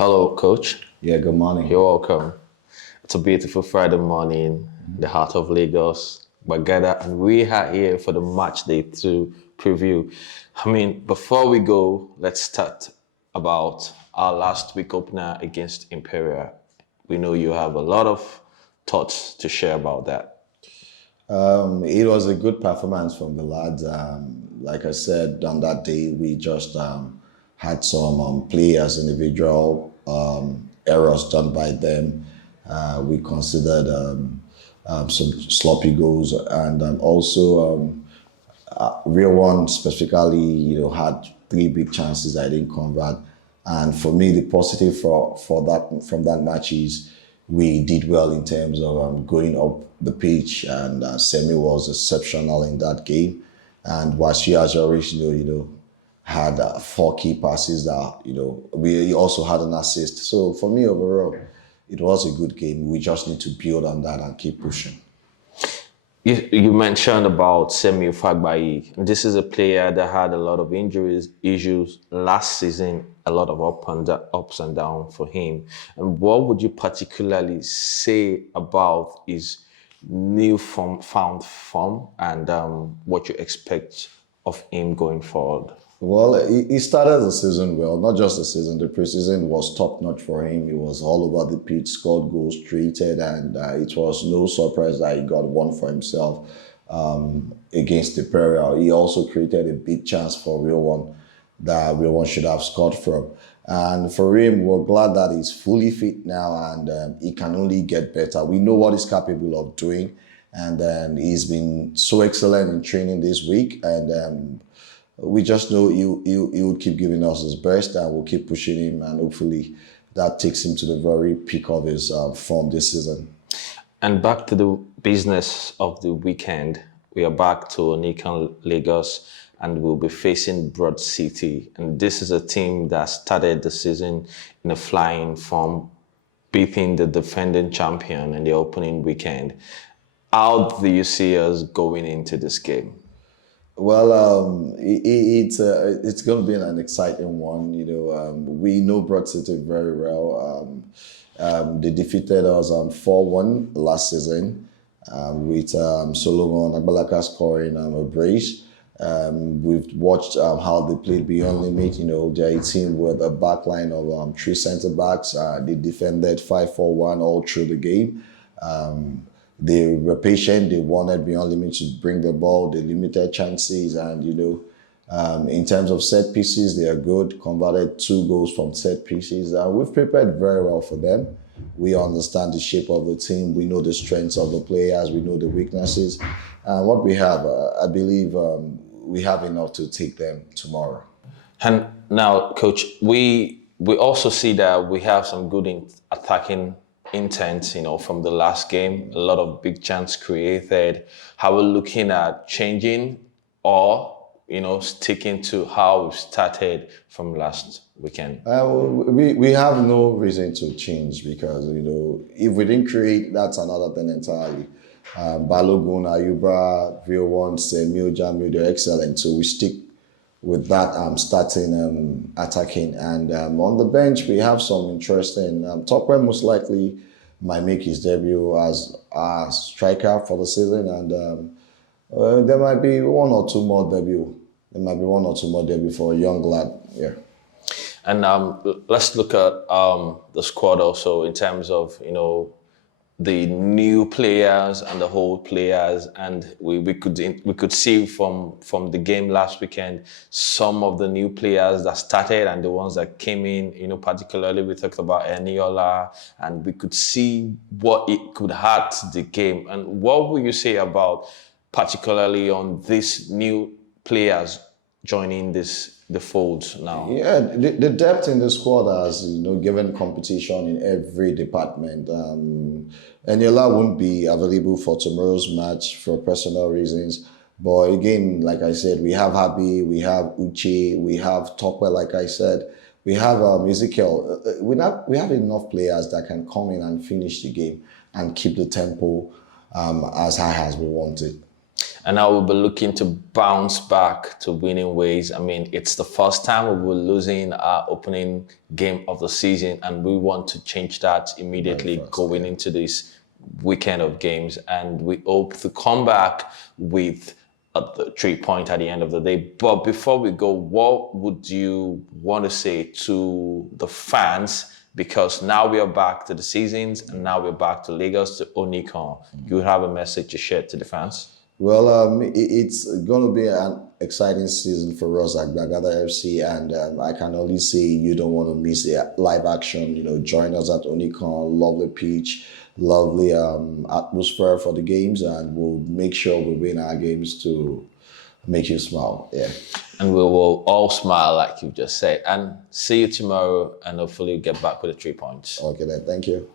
Hello, Coach. Yeah, good morning. You're welcome. It's a beautiful Friday morning, the heart of Lagos, Gbagada, and we are here for the match day two preview. Before we go, let's start about our last week opener against Imperial. We know you have a lot of thoughts to share about that. It was a good performance from the lads. Like I said, on that day, we just had some players, individual errors done by them. We considered some sloppy goals, and also real one specifically, had three big chances I didn't convert. And for me, the positive for that from that match is we did well in terms of going up the pitch, and Semi was exceptional in that game. And Washi Ajarish, had four key passes that we also had an assist. So for me overall, it was a good game. We just need to build on that and keep pushing. You mentioned about Semi Fagbayi. This is a player that had a lot of injuries issues last season, a lot of ups and downs for him. And what would you particularly say about his found form and what you expect of him going forward? Well, he started the season well, not just the season. The preseason was top notch for him. He was all over the pitch, scored goals, treated, and it was no surprise that he got one for himself against the Imperial. He also created a big chance for Real One that Real One should have scored from. And for him, we're glad that he's fully fit now, and he can only get better. We know what he's capable of doing, and he's been so excellent in training this week, and we just know he'll keep giving us his best, and we'll keep pushing him, and hopefully that takes him to the very peak of his form this season. And back to the business of the weekend, we are back to Onikan Lagos, and we'll be facing Broad City. And this is a team that started the season in a flying form, beating the defending champion in the opening weekend. How do you see us going into this game? Well, it's going to be an exciting one. We know Broad City very well. They defeated us 4-1 last season with Solomon Agbalaka scoring a brace. We've watched how they played beyond limit. They're a team with a back line of three centre backs. They defended 5-4-1 all through the game. They were patient. They wanted beyond limit to bring the ball. They limited chances, and in terms of set pieces, they are good. Converted 2 goals from set pieces. We've prepared very well for them. We understand the shape of the team. We know the strengths of the players. We know the weaknesses. And what we have, I believe, we have enough to take them tomorrow. And now, Coach, we also see that we have some good attacking intent, from the last game. A lot of big chance created. How we're looking at changing or sticking to how we started from last weekend? We have no reason to change because, if we didn't create, that's another thing entirely. Balogun, Ayuba, Real One, Samuel, Jamil, they're excellent. So we stick with that starting attacking. And on the bench, we have some interesting. Topwell most likely might make his debut as a striker for the season. And there might be one or two more debut. There might be one or two more debut for a young lad. Yeah. And let's look at the squad also in terms of, the new players and the old players, and we could see from the game last weekend some of the new players that started and the ones that came in. Particularly we talked about Eniola, and we could see what it could add to the game. And what will you say about particularly on these new players joining the fold now? Yeah, the depth in the squad has given competition in every department. Eniola won't be available for tomorrow's match for personal reasons. But again, like I said, we have Habi, we have Uche, we have Topwell, like I said, we have Ezekiel. We have enough players that can come in and finish the game and keep the tempo as high as we want it. And now we'll be looking to bounce back to winning ways. I mean, it's the first time we were losing our opening game of the season, and we want to change that immediately going into this weekend of games. And we hope to come back with the 3 point at the end of the day. But before we go, what would you want to say to the fans? Because now we are back to the seasons, and now we're back to Lagos, to Onikon. You have a message to share to the fans? Well, it's going to be an exciting season for us at Gbagada FC, and I can only say you don't want to miss a live action. Join us at Onikon, lovely pitch, lovely atmosphere for the games, and we'll make sure we win our games to make you smile. Yeah. And we will all smile like you just said. And see you tomorrow, and hopefully get back with the 3 points. Okay then, thank you.